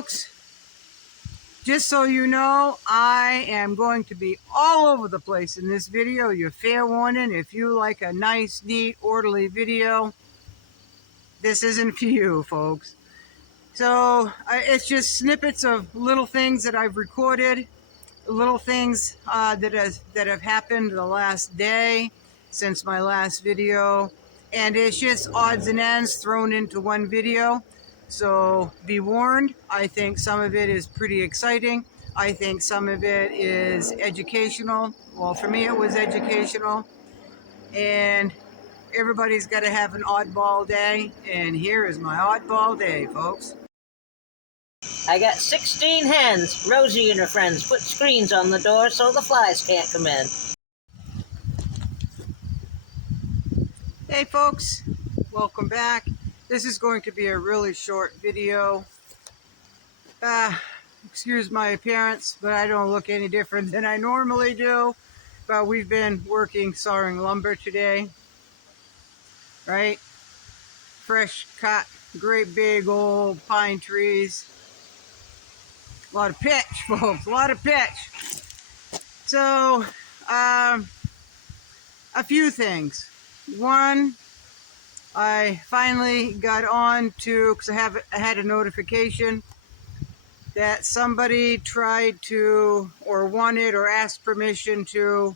folks, just so you know, I am going to be all over the place in this video. You're fair warning. If you like a nice, neat, orderly video, this isn't for you, folks. So it's just snippets of little things that I've recorded, little things that have happened the last day since my last video, and it's just odds and ends thrown into one video. So be warned, I think some of it is pretty exciting. I think some of it is educational. Well, for me it was educational. And everybody's got to have an oddball day, and here is my oddball day, folks. I got 16 hens. Rosie and her friends put screens on the door so the flies can't come in. Hey folks, welcome back. This is going to be a really short video. Excuse my appearance, but I don't look any different than I normally do. But we've been working sawing lumber today, right? Fresh cut, great big old pine trees. A lot of pitch, folks, a lot of pitch. So, a few things. One, I finally got on to, because I had a notification that somebody tried to, or wanted, or asked permission to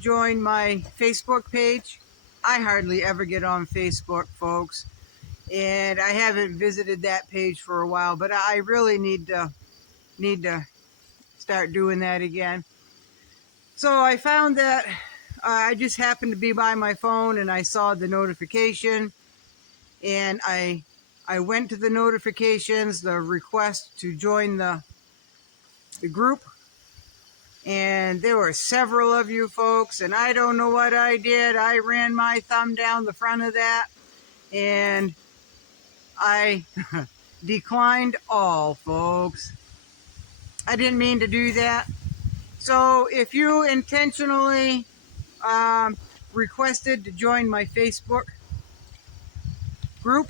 join my Facebook page. I hardly ever get on Facebook, folks, and I haven't visited that page for a while, but I really need to start doing that again. So I found that I just happened to be by my phone and I saw the notification, and I went to the notifications, the request to join the group, and there were several of you folks, and I don't know what I did. I ran my thumb down the front of that and I declined all, folks. I didn't mean to do that. So if you intentionally requested to join my Facebook group,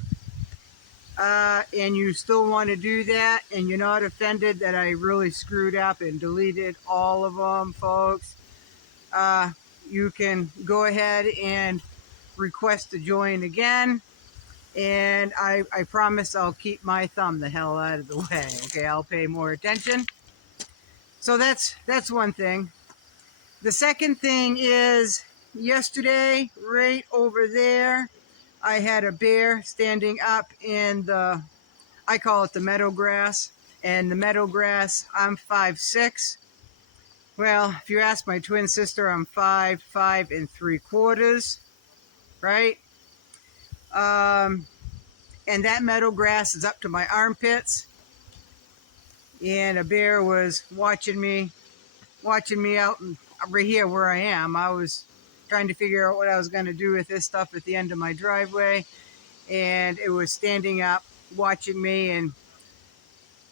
and you still want to do that, and you're not offended that I really screwed up and deleted all of them, folks, you can go ahead and request to join again, and I promise I'll keep my thumb the hell out of the way. Okay, I'll pay more attention. So that's one thing. The second thing is, yesterday, right over there, I had a bear standing up in the, I call it the meadow grass. And the meadow grass, I'm 5'6". Well, if you ask my twin sister, I'm 5 3/4, right? And that meadow grass is up to my armpits. And a bear was watching me out right here where I am. I was trying to figure out what I was going to do with this stuff at the end of my driveway, and it was standing up watching me, and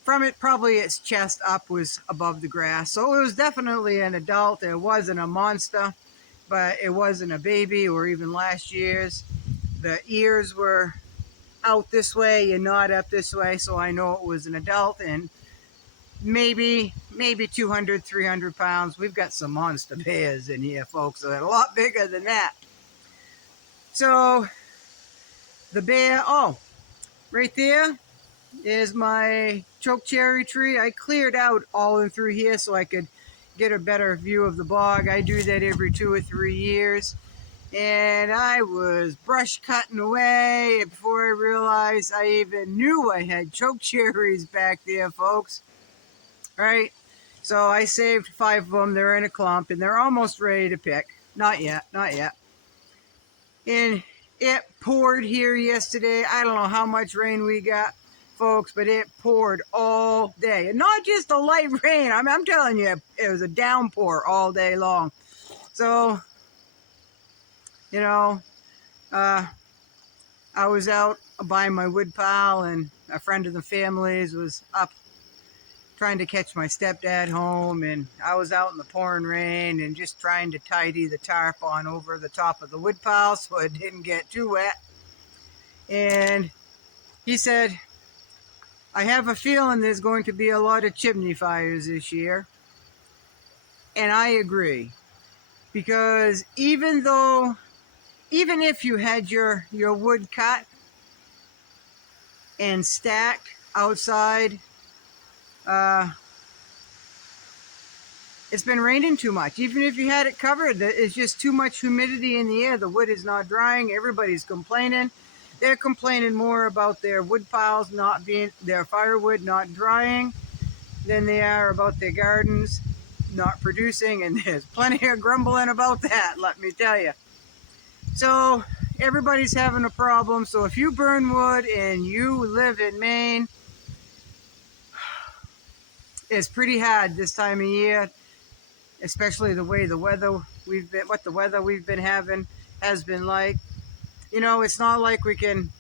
from it, probably its chest up was above the grass. So it was definitely an adult. It wasn't a monster, but it wasn't a baby or even last year's. The ears were out this way and not up this way, so I know it was an adult, and maybe 200, 300 pounds. We've got some monster bears in here, folks, so they're a lot bigger than that. So the bear, oh, right there is my chokecherry tree. I cleared out all in through here so I could get a better view of the bog. I do that every 2 or 3 years. And I was brush cutting away, and before I realized I even knew I had chokecherries back there, folks. Right? So I saved 5 of them. They're in a clump, and they're almost ready to pick. Not yet, not yet. And it poured here yesterday. I don't know how much rain we got, folks, but it poured all day. And not just a light rain. I'm telling you, it was a downpour all day long. So, you know, I was out by my wood pile, and a friend of the family's was up trying to catch my stepdad home, and I was out in the pouring rain and just trying to tidy the tarp on over the top of the wood pile so it didn't get too wet. And he said, I have a feeling there's going to be a lot of chimney fires this year. And I agree. Because even if you had your wood cut and stacked outside, it's been raining too much. Even if you had it covered, it's just too much humidity in the air. The wood is not drying. Everybody's complaining. They're complaining more about their wood piles not being, their firewood not drying, than they are about their gardens not producing. And there's plenty of grumbling about that, let me tell you. So everybody's having a problem. So if you burn wood and you live in Maine, it's pretty hard this time of year, especially the way the weather what the weather we've been having has been like. You know, it's not like we can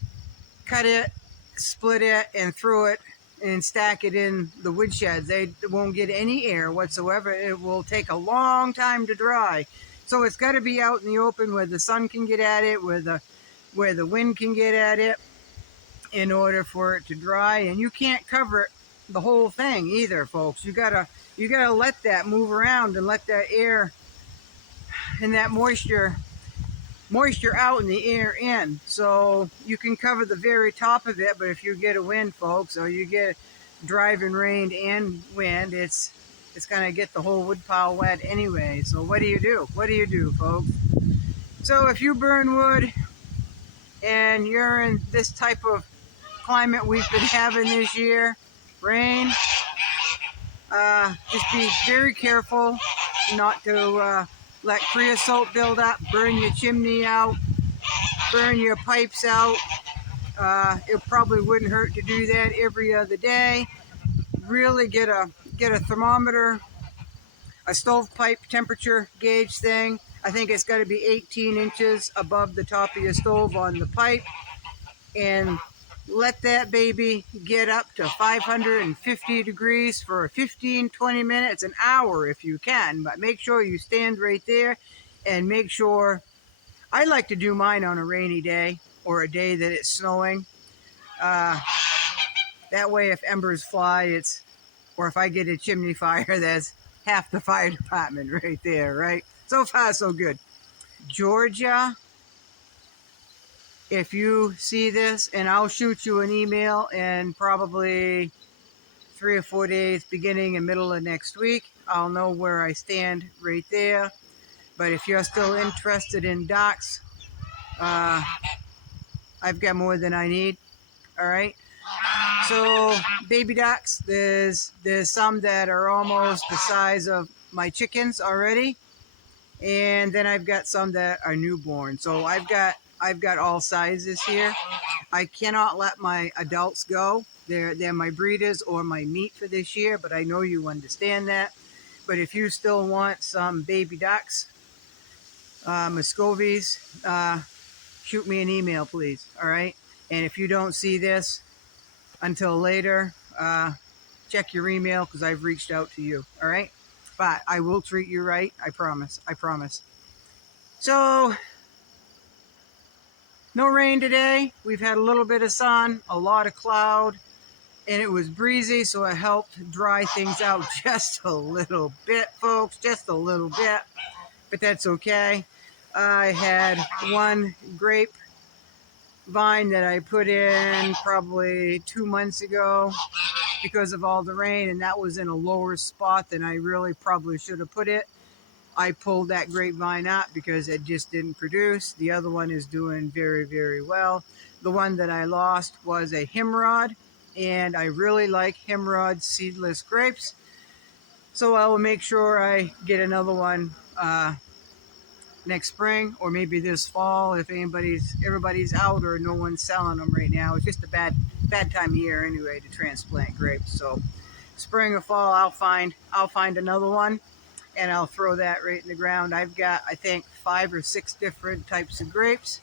cut it, split it, and throw it and stack it in the woodsheds. They won't get any air whatsoever. It will take a long time to dry. So it's got to be out in the open where the sun can get at it, where the wind can get at it, in order for it to dry. And you can't cover the whole thing either, folks. You gotta let that move around and let that air and that moisture out and the air in. So you can cover the very top of it, but if you get a wind, folks, or you get driving rain and wind, it's gonna get the whole wood pile wet anyway. So what do you do? What do you do, folks? So if you burn wood and you're in this type of climate we've been having this year, rain, just be very careful not to let creosote build up, burn your chimney out, burn your pipes out. It probably wouldn't hurt to do that every other day. Really get a thermometer, a stovepipe temperature gauge thing. I think it's got to be 18 inches above the top of your stove on the pipe, and let that baby get up to 550 degrees for 15-20 minutes, an hour if you can, but make sure you stand right there. And make sure, I like to do mine on a rainy day or a day that it's snowing. That way if embers fly, or if I get a chimney fire, that's half the fire department right there, right? So far so good. Georgia, if you see this, and I'll shoot you an email in probably 3 or 4 days, beginning and middle of next week, I'll know where I stand right there. But if you're still interested in ducks, I've got more than I need. All right. So baby ducks, there's some that are almost the size of my chickens already, and then I've got some that are newborn. So I've got all sizes here. I cannot let my adults go. They're my breeders or my meat for this year, but I know you understand that. But if you still want some baby ducks, Muscovies, shoot me an email, please. All right. And if you don't see this until later, check your email, because I've reached out to you. All right. But I will treat you right. I promise. I promise. So no rain today. We've had a little bit of sun, a lot of cloud, and it was breezy, so it helped dry things out just a little bit, folks, just a little bit, but that's okay. I had one grape vine that I put in probably 2 months ago because of all the rain, and that was in a lower spot than I really probably should have put it. I pulled that grapevine up because it just didn't produce. The other one is doing very, very well. The one that I lost was a Himrod, and I really like Himrod seedless grapes. So I will make sure I get another one next spring, or maybe this fall if everybody's out or no one's selling them right now. It's just a bad time of year anyway to transplant grapes. So spring or fall, I'll find another one, and I'll throw that right in the ground. I've got, I think, 5 or 6 different types of grapes.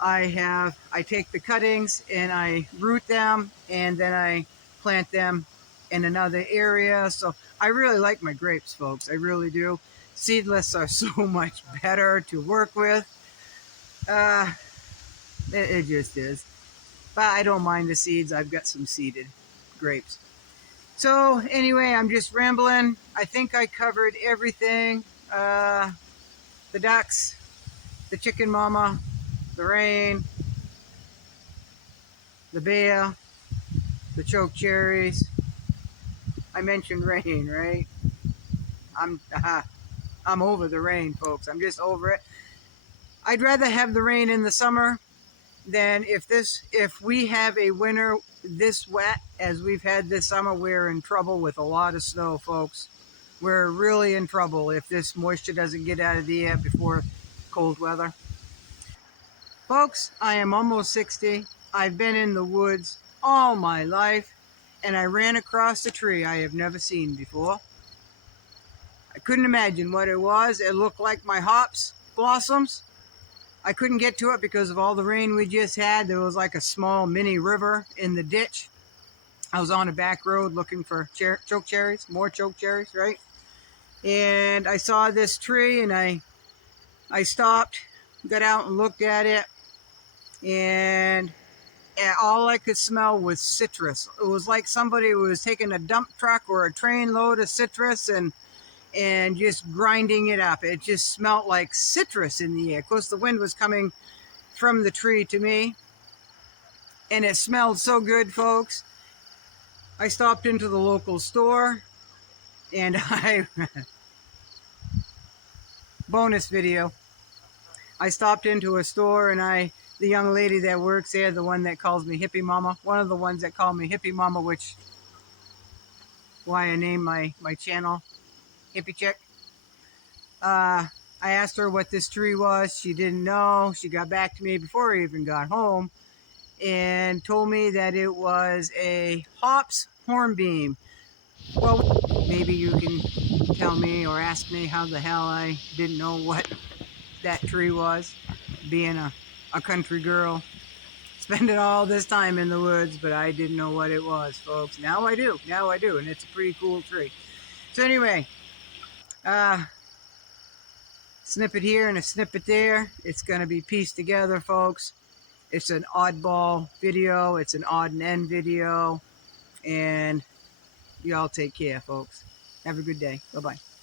I take the cuttings and I root them, and then I plant them in another area. So I really like my grapes, folks. I really do. Seedless are so much better to work with. It just is. But I don't mind the seeds. I've got some seeded grapes. So anyway, I'm just rambling. I think I covered everything. The ducks, the chicken mama, the rain, the bear, the choke cherries. I mentioned rain, right? I'm I'm over the rain, folks. I'm just over it. I'd rather have the rain in the summer than if we have a winter this wet as we've had this summer. We're in trouble with a lot of snow, folks. We're really in trouble if this moisture doesn't get out of the air before cold weather. Folks, I am almost 60. I've been in the woods all my life, and I ran across a tree I have never seen before. I couldn't imagine what it was. It looked like my hops blossoms. I couldn't get to it because of all the rain we just had. There was like a small mini river in the ditch. I was on a back road looking for choke cherries, more choke cherries, right? And I saw this tree, and I stopped, got out and looked at it, and all I could smell was citrus. It was like somebody was taking a dump truck or a train load of citrus and just grinding it up. It just smelled like citrus in the air. Of course, the wind was coming from the tree to me, and it smelled so good, folks. I stopped into the local store, and bonus video. I stopped into a store, and the young lady that works there, the one that calls me hippie mama, one of the ones that call me hippie mama, which why I named my channel Hippie Chick. I asked her what this tree was. She didn't know. She got back to me before I even got home and told me that it was a hops hornbeam. Well, maybe you can tell me or ask me how the hell I didn't know what that tree was, being a country girl, spending all this time in the woods, but I didn't know what it was, folks. Now I do, and it's a pretty cool tree. So anyway, snippet here and a snippet there. It's going to be pieced together, folks. It's an oddball video. It's an odd and end video. And y'all take care, folks. Have a good day. Bye-bye.